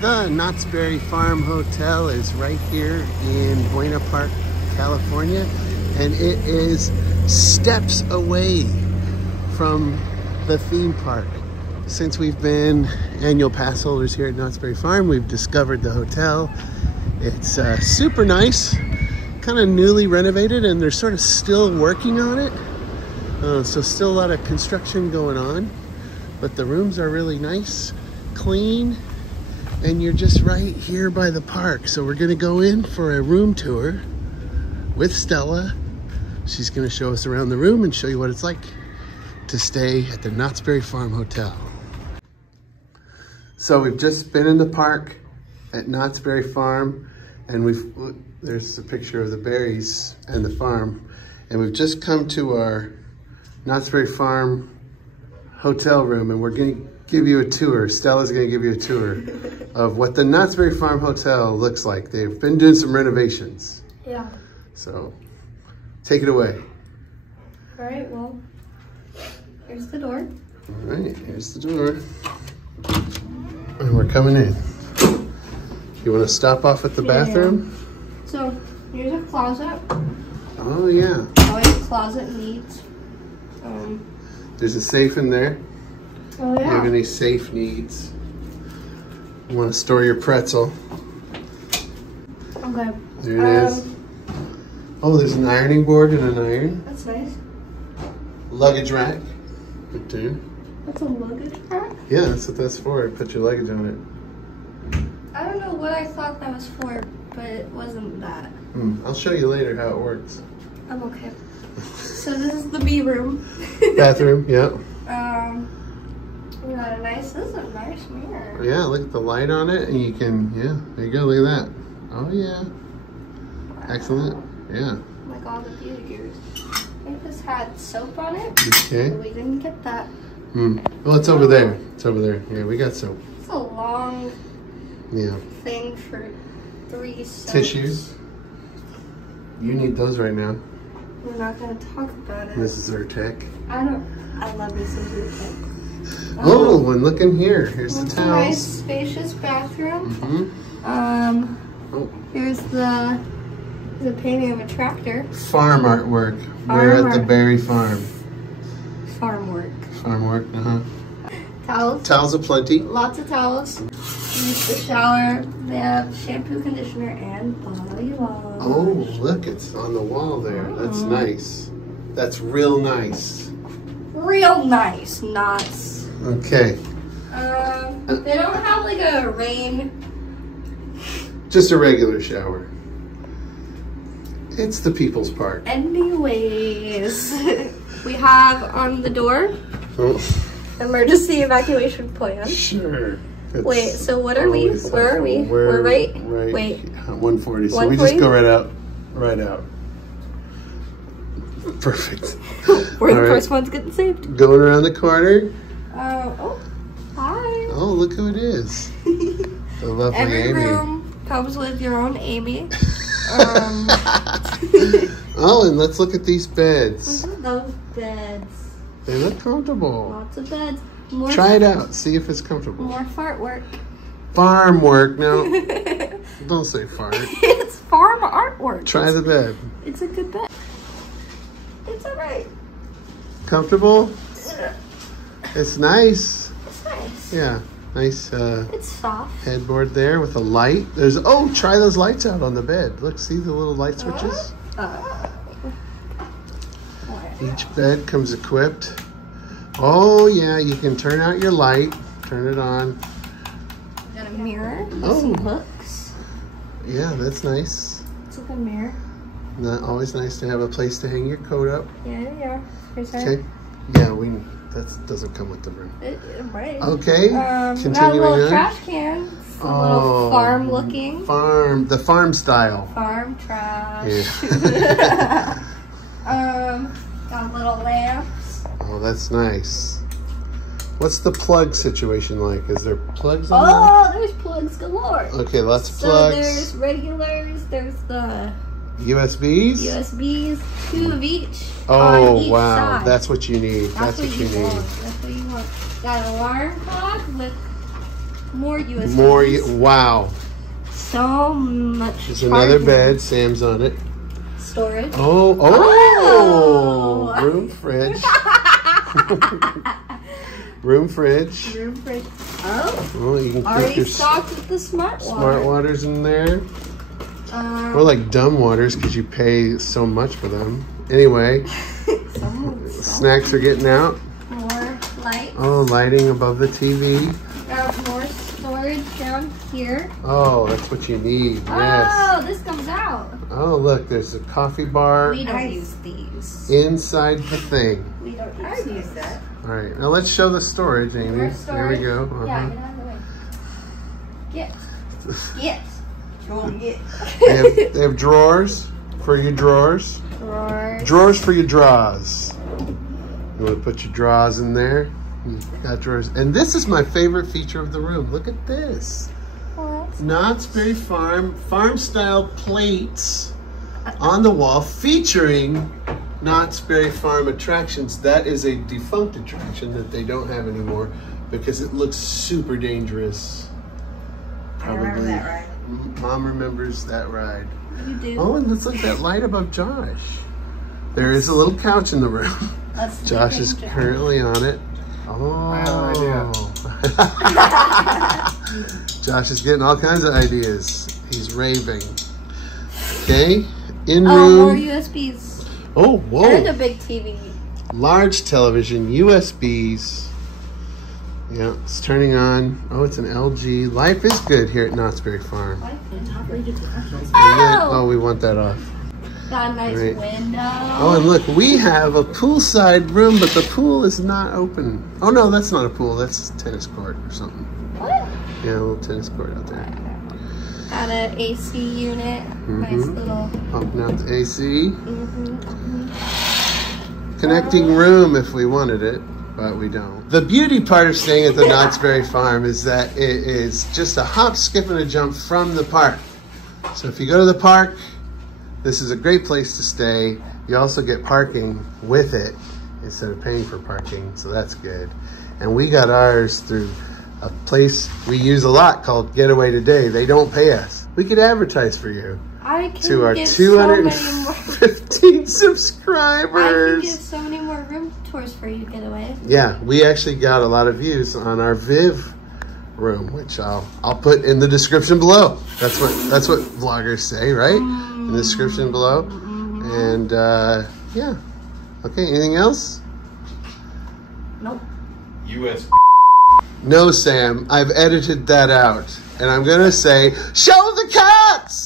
The Knott's Berry Farm Hotel is right here in Buena Park, California, and it is steps away from the theme park. Since we've been annual pass holders here at Knott's Berry Farm, we've discovered the hotel. It's super nice, kind of newly renovated, and they're sort of still working on it. So still a lot of construction going on, but the rooms are really nice, clean, and you're just right here by the park. So we're gonna go in for a room tour with Stella. She's gonna show us around the room and show you what it's like to stay at the Knott's Berry Farm Hotel. So we've just been in the park at Knott's Berry Farm, and there's a picture of the berries and the farm, and we've just come to our Knott's Berry Farm hotel room, and we're gonna give you a tour. Stella's gonna give you a tour of what the Knott's Berry Farm Hotel looks like. They've been doing some renovations. Yeah. So, take it away. All right, well, here's the door. All right, here's the door. And we're coming in. You wanna stop off at the bathroom? So, here's a closet. Oh yeah. Always closet needs. There's a safe in there. Oh If you have yeah. any safe needs. You wanna store your pretzel. Okay. There it is. Oh, there's an ironing board and an iron. That's nice. Luggage rack. Good too. That's a luggage rack? Yeah, that's what that's for. Put your luggage on it. I don't know what I thought that was for, but it wasn't that. I'll show you later how it works. I'm okay. So this is the B room. Bathroom, yeah. We got this is a nice mirror. Yeah, look at the light on it, and you can, yeah, there you go, look at that. Oh yeah. Wow. Excellent, yeah. Like all the beauty gears. I think this had soap on it. Okay. But we didn't get that. Well, it's over there. It's over there. Yeah, we got soap. It's a long thing for 3 soaps. Tissues. You need those right now. We're not going to talk about it. This is our tech. I love this tech. Oh, and look in here. Here's the It's a towels. nice, spacious bathroom. Here's the painting of a tractor. Farm artwork. We're at the Berry Farm. Farm work. Farm work, Towels. Towels aplenty. Lots of towels. Use the shower. They have shampoo, conditioner, and body wash. Oh, look, it's on the wall there. That's nice. That's real nice. Real nice, not. Okay. They don't have like a rain. Just a regular shower. It's the People's Park. Anyways, we have on the door emergency evacuation plan. Sure. Wait, so what are we? Where are we? We're right. Wait. 140. So we just go right out. Right out. Perfect. We're the first ones getting saved. Going around the corner. Oh, hi. Oh, look who it is. The lovely Every Amy. room comes with your own Amy. Oh, and let's look at these beds. Look at those beds. They look comfortable. Lots of beds. Try it out. See if it's comfortable. More fart work. Farm work. No, don't say fart. It's farm artwork. Try the bed. It's a good bed. It's alright. Comfortable? It's nice. It's nice. Yeah, nice It's soft. headboard there with a light. Try those lights out on the bed. Look, see the little light switches? Each bed comes equipped. Oh yeah, you can turn out your light. Turn it on. Got a mirror. Oh. Some hooks. Yeah, that's nice. It's a good mirror. Always nice to have a place to hang your coat up. Yeah. Here's our... Okay. Yeah, that doesn't come with the room. Right. Okay. Got a Continuing little on. trash can. It's a little farm looking. The farm style. Farm trash. Yeah. Got little lamps. Oh, that's nice. What's the plug situation like? Is there plugs on Oh, there's plugs galore. Okay, lots of So plugs. there's regulars, there's the USBs? USBs, 2 of each. Oh, on each wow. side. That's what you need. That's what you need. Want. That's what you want. Got an alarm clock with More USBs. Wow. So much. There's another bed. Sam's on it. Storage. Oh. Room fridge. Room fridge. Room fridge. Oh. You can Already keep your stocked with the smart water. smart waters in there. Or like dumb waters because you pay so much for them. Anyway, snacks are getting out. More lights. Oh, lighting above the TV. More storage down here. Oh, that's what you need. Yes. Oh, this comes out. Oh, look, there's a coffee bar. We don't use these. Inside the thing. We don't use that. All right, now let's show the storage, Amy. There we go. Yeah, get out of the way. Get. Go on, get. They have drawers for your drawers. Drawers for your drawers. You want to put your drawers in there. You've got drawers. And this is my favorite feature of the room. Look at this. Knott's Berry Farm style plates on the wall featuring Knott's Berry Farm attractions. That is a defunct attraction that they don't have anymore because it looks super dangerous. Probably. I remember that ride. Mom remembers that ride. You do? Oh, and let's look at that light above Josh. There is a little couch in the room. Josh is currently on it. Oh. Josh is getting all kinds of ideas. He's raving. Okay. In room. More USBs. Oh, whoa. And a big TV. Large television, USBs. Yeah, it's turning on. Oh, it's an LG. Life is good here at Knott's Berry Farm. Oh, we want that off. Got a nice window. Oh, and look, we have a poolside room, but the pool is not open. Oh, no, that's not a pool. That's a tennis court or something. What? Yeah, a little tennis court out there. Got an AC unit. Nice little. Pumping out the AC. Connecting room if we wanted it, but we don't. The beauty part of staying at the Knott's Berry Farm is that it is just a hop, skip, and a jump from the park. So if you go to the park, this is a great place to stay. You also get parking with it instead of paying for parking, so that's good. And we got ours through a place we use a lot called Getaway Today. They don't pay us. We could advertise for you. I can to our give 215 subscribers. I can give so many more room tours for you, Getaway. Yeah, we actually got a lot of views on our Viv room, which I'll put in the description below. That's what vloggers say, right? In the description below. And yeah. Okay, anything else? Nope. US. No, Sam, I've edited that out. And I'm gonna say, show the cats!